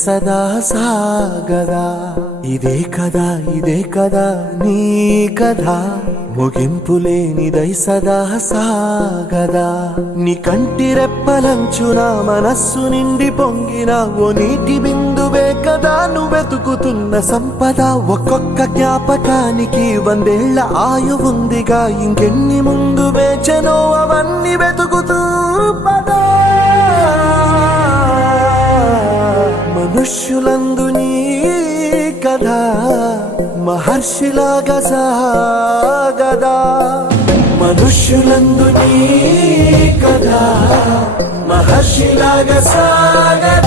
సదా సాగదా. ఇదే కదా నీ కథ, ముగింపు లేనిదై సదా సాగదా. నీ కంటి రెప్పలంచున మనస్సు నిండి పొంగిన ఓ నీటి బిందువే కదా నువ్వెతుకుతున్న సంపద. ఒక్కొక్క జ్ఞాపకానికి 100 ఏళ్ల ఆయువుందిగా, ఇంకెన్ని ముందు వేచనో అవన్నీ వెతుకుతూ పదా. మనుష్యులందు నీ కథ మహర్షిలాగా సాగదా. మనుష్యులందు నీ కథ మహర్షిలాగా సాగదా.